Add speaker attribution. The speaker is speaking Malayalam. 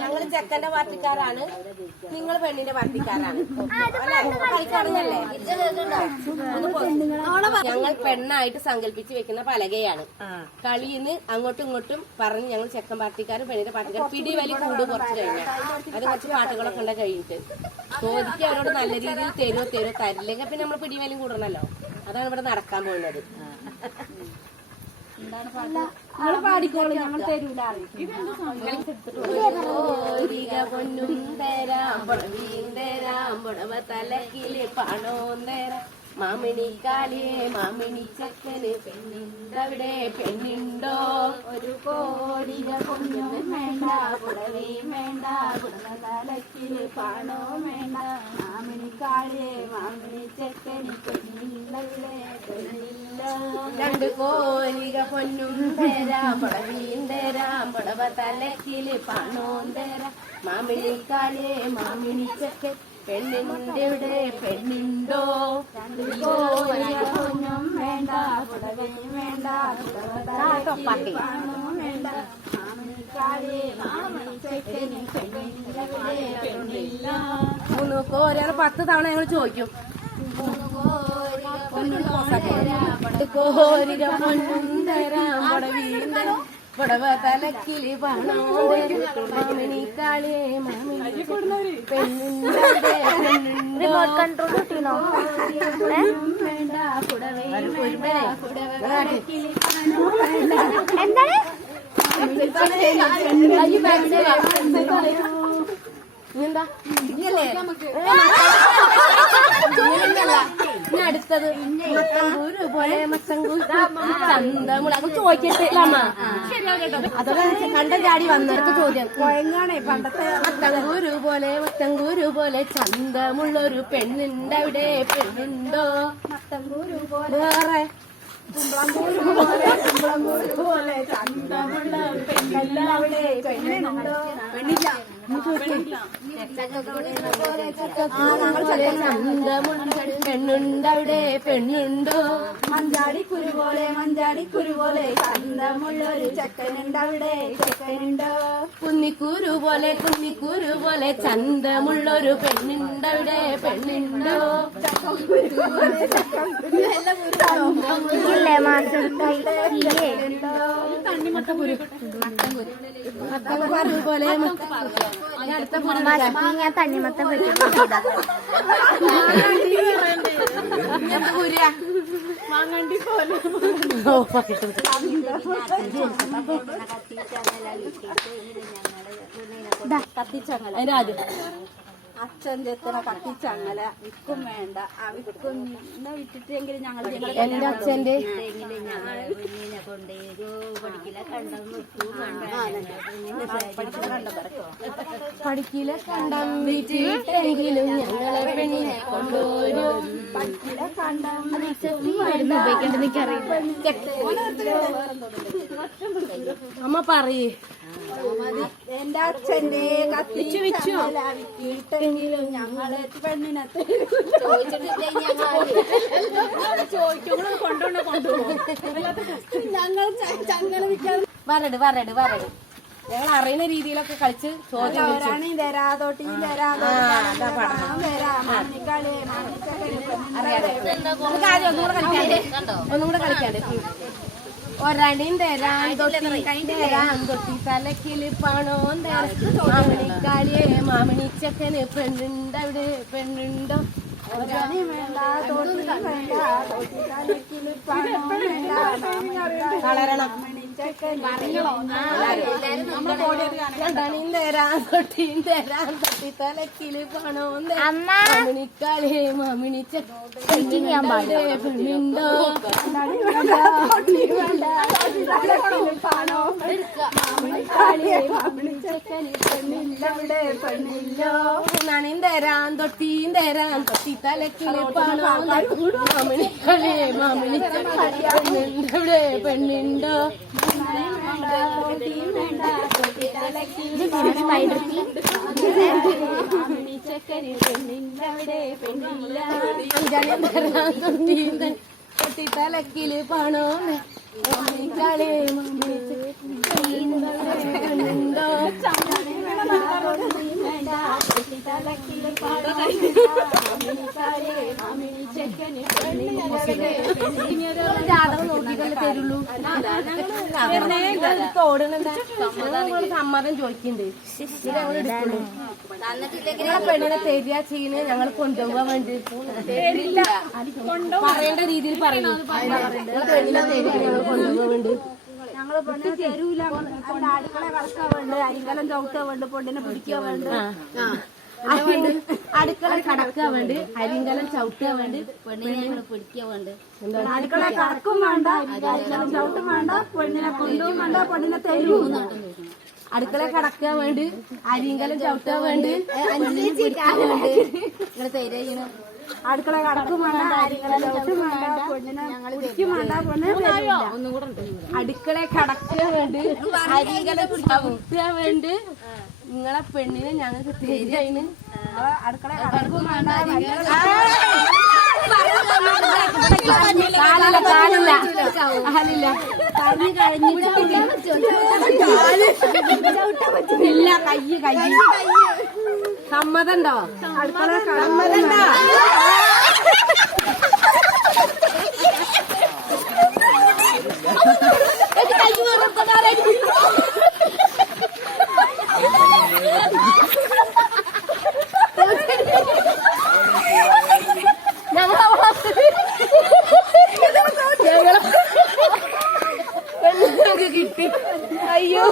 Speaker 1: ഞങ്ങൾ ചെക്കന്റെ പാർട്ടിക്കാരാണ്. നിങ്ങൾ പെണ്ണിന്റെ പാർട്ടിക്കാരാണ്. ഞങ്ങൾ പെണ്ണായിട്ട് സങ്കല്പിച്ച് വെക്കുന്ന പലകയാണ്. കളിന്ന് അങ്ങോട്ടും ഇങ്ങോട്ടും പറഞ്ഞ് ഞങ്ങൾ ചെക്കൻ പാർട്ടിക്കാരും പെണ്ണിന്റെ പാർട്ടിക്കാരും പിടിവലി കൂട് കുറച്ച് കഴിഞ്ഞാൽ അത് കുറച്ച് പാട്ടുകളൊക്കെ ഉണ്ട് കഴിഞ്ഞിട്ട്. ചോദിക്കുക അവരോട് നല്ല രീതിയിൽ തരുമോ തരുമോ തരില്ലെങ്കിൽ പിന്നെ നമ്മൾ പിടിവലി കൂടണല്ലോ അതാണ് ഇവിടെ നടക്കാൻ പോകുന്നത്.
Speaker 2: ഞങ്ങൾ പാടിക്കോളൂ ഞങ്ങൾ തരൂല
Speaker 1: ഓരിക പൊന്നും തരാം പുടവീം തരാം പുടവ തലക്കിൽ പണവും തരാം. മാമിണി കാലിയെ മാമിണി ചക്കന് പെണ്ണിണ്ടവിടെ പെണ്ണിണ്ടോ?
Speaker 2: ഒരു കോരിക പൊന്നും വേണ്ട പുടവയും വേണ്ട പുടതലക്കിൽ പണവും വേണ്ട. മാമിനി കാളിയെ മാമിനി ചെക്കനി പെണ്ണില്ലേ പെണ്ണില്ല
Speaker 1: രണ്ട് കോലിക പൊന്നും തരാം പടവീൻ തരാം പുടവ തലക്കിൽ പണവും തരാം. മാമിനിക്കാലെ കാലിയെ മാമിണി ചക്കൻ പെണ്ണിന്റെ പെണ്ണിണ്ടോ?
Speaker 2: കോടിക പൊന്നും വേണ്ട പുടവീൻ വേണ്ട പണവും വേണ്ട. മാമിനി ചെക്കനി പെണ്ണില്ലേ.
Speaker 1: മൂന്ന് കോരാണ് പത്ത് തവണ ഞങ്ങൾ ചോദിക്കും. പണ്ട് കോരിക പൊന്നും തരാം പുടവീം തരാം പുടവ തലക്കിൽ പണോ മാമിണി കാളിയെ
Speaker 2: കിട്ടീനോ വേണ്ട പുടവയും വേണ്ട പുടവതലക്കിൽ പണവും വേണ്ട എന്താണ്?
Speaker 1: ഇനിയെന്താ ഇനിയല്ലേ? ഇനിയല്ല. ഇനി അടുത്തത്. മത്തങ്കൂര് പോലെ മത്തങ്കൂര്. ചന്തമുള അത് ചോദിക്കട്ടെ അമ്മ. അതൊക്കെ കണ്ട ചാടി വന്നിടത്ത് ചോദ്യം.
Speaker 2: കൊഴങ്ങാണേ പണ്ടത്തെ
Speaker 1: മത്തങ്കൂര് പോലെ മത്തങ്കൂര് പോലെ ചന്തമുള്ളൊരു പെണ്ണുണ്ട് അവിടെ പെണ്ണുണ്ടോ?
Speaker 2: മത്തങ്കൂര് പോലെ.
Speaker 1: വേറെ.
Speaker 2: പെണ്ണല്ല. അവിടെ പെണ്ണുണ്ടോ? മഞ്ചാടിക്കുരു പോലെ മഞ്ചാടിക്കുരു പോലെ ചന്തമുള്ളൊരു ചെക്കനുണ്ട്? അവിടെ ചെക്കനുണ്ടോ
Speaker 1: കുന്നിക്കൂരു പോലെ കുന്നിക്കൂരു പോലെ ചന്തമുള്ളൊരു പെണ്ണുണ്ട് അവിടെ പെണ്ണുണ്ടോ
Speaker 3: ഇല്ലേ
Speaker 1: പോലെ ഇനി അടുത്ത
Speaker 3: ഞാൻ തണ്ണിമത്തം പറ്റിയിട്ടില്ല
Speaker 1: എന്ത് കൂരിയാ വിട്ടു.
Speaker 2: അച്ഛൻ ചെത്തണ കത്തിച്ചങ്ങല വിൽക്കും വേണ്ട. ആ വിൽക്കുന്ന വിറ്റിട്ടെങ്കിൽ ഞങ്ങൾ
Speaker 1: എന്റെ അച്ഛന്റെ പഠിക്കില കണ്ടം വിറ്റിട്ടെങ്കിലും ഞങ്ങളെ പെണ്ണിനെ കൊണ്ടുവരും. അമ്മ പറയേ.
Speaker 2: എന്റെ അച്ഛന്റെ കത്തിച്ചു വിറ്റങ്ങല വിറ്റിട്ടെങ്കിലും ഞങ്ങളെ പെണ്ണിനെ ഞങ്ങൾ ചങ്ങല വിൽക്കാൻ
Speaker 1: വരട് വരട് വരട്. ഞങ്ങൾ അറിയുന്ന രീതിയിലൊക്കെ കളിച്ച് ചോദ്യം ചോദിച്ചു.
Speaker 2: ഒരാണി തരാ തൊട്ടി തരാ
Speaker 1: അതാ പാടണം.
Speaker 2: തരാ മാണിക്കളി മാണിക്കളി
Speaker 1: അറിയാതെ നമുക്ക് ആദ്യം ഒന്നും കൂടെ കളിക്കാണ്ട്. ഒന്നും കൂടെ കളിക്കാണ്ട്. ഒരണിയും തരാൻ തരാൻ തൊട്ടി തലക്കിൽ പണവും മാമണിക്കാളിയെ മാമണി പെണ്ണുണ്ട്? അവിടെ പെണ്ണുണ്ടോ
Speaker 2: ഒരാണി വേണ്ട തൊട്ടി വേണ്ട തൊട്ടി വേണ്ട
Speaker 1: കളരണം തരാൻ
Speaker 3: മമ്മിണിച്ച
Speaker 1: പെണ്ണിണ്ടോ മാമണി ചെക്കൻ പെണ്ണുണ്ടോ നണിയും തരാൻ തൊട്ടിയും തരാൻ തൊട്ടി തലക്കിൽ പണവും മാമണിക്കാളിയെ മാമണി പെണ്ണുണ്ടോ പെണ്ണുണ്ടോ തൊട്ടിയും തരാൻ തൊട്ടി തലക്കിൽ മാമണി ചെക്കൻ പെണ്ണുണ്ടോ ജാതകം തോടുന്നുണ്ടാ സമ്മതം ചോദിക്കണ്ട് നിങ്ങളെ പെണ്ണിനെ തരിക ചെയ്യുന്നത് ഞങ്ങൾ കൊണ്ടുപോകാൻ വേണ്ടി പറയേണ്ട രീതിയിൽ പറയുന്നു പെണ്ണിനെ തരിക ഞങ്ങൾ കൊണ്ടുപോകാൻ വേണ്ടി
Speaker 2: ഞങ്ങൾ പെണ്ണ് തരൂല അടുക്കള കളക്കാൻ വേണ്ട അരിങ്കലം ചവിട്ടാൻ വേണ്ട പൊണ്ണിനെ പിടിക്കാൻ വേണ്ട
Speaker 1: അടുക്കള കടക്കാൻ വേണ്ടി അരിങ്കലം ചവിട്ടുക വേണ്ടി
Speaker 2: പെണ്ണിനെ പിടിക്കാൻ വേണ്ട. അടുക്കള കടക്കും വേണ്ട അരിങ്കലം ചവിട്ടും വേണ്ട പെണ്ണിനെ കൊണ്ടും വേണ്ട പെണ്ണിനെ തരും.
Speaker 1: അടുക്കള കടക്കുക വേണ്ടി അരിങ്കലം ചവിട്ടുക വേണ്ടി
Speaker 2: അടുക്കള കടക്കും വേണ്ട അരിങ്കലം ചവിട്ടും വേണ്ട പെണ്ണിനെ പിടിക്കും വേണ്ട പെണ്ണിനെ തരില്ല
Speaker 1: അടുക്കള കടക്കാൻ വേണ്ടി അരിങ്കലം ചവിട്ടുക വേണ്ടി നിങ്ങളെ പെണ്ണിനെ ഞങ്ങൾക്ക് തരികയാണ്
Speaker 2: അടുക്കള
Speaker 1: ഇല്ല കയ്യ് കയ്യ്. സമ്മതണ്ടോ?
Speaker 2: അടുക്കള കടക്കും
Speaker 1: അയ്യോ.